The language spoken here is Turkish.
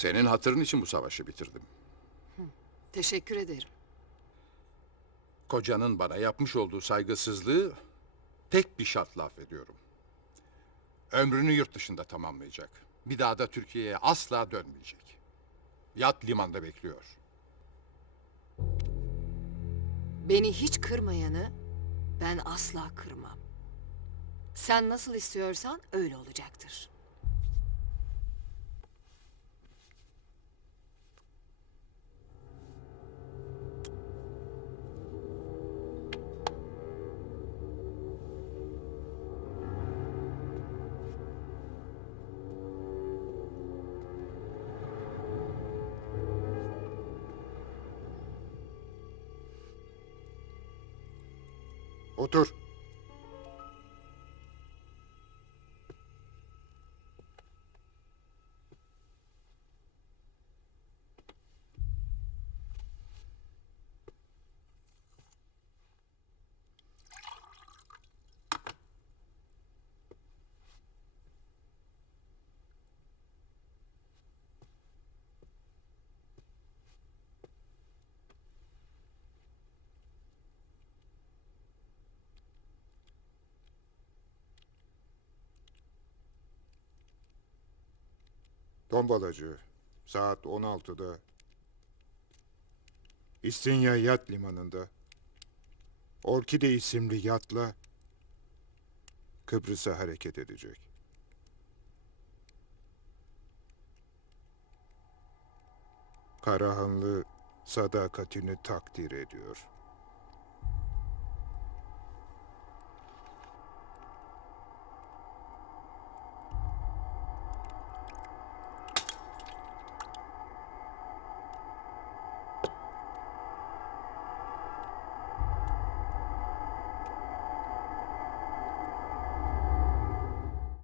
Senin hatırın için bu savaşı bitirdim. Teşekkür ederim. Kocanın bana yapmış olduğu saygısızlığı tek bir şartla affediyorum. Ömrünü yurt dışında tamamlayacak. Bir daha da Türkiye'ye asla dönmeyecek. Yat limanda bekliyor. Beni hiç kırmayanı ben asla kırmam. Sen nasıl istiyorsan öyle olacaktır. Otur. Tombalacı saat 16'da İstinye Yat Limanı'nda Orkide isimli yatla Kıbrıs'a hareket edecek. Karahanlı sadakatini takdir ediyor.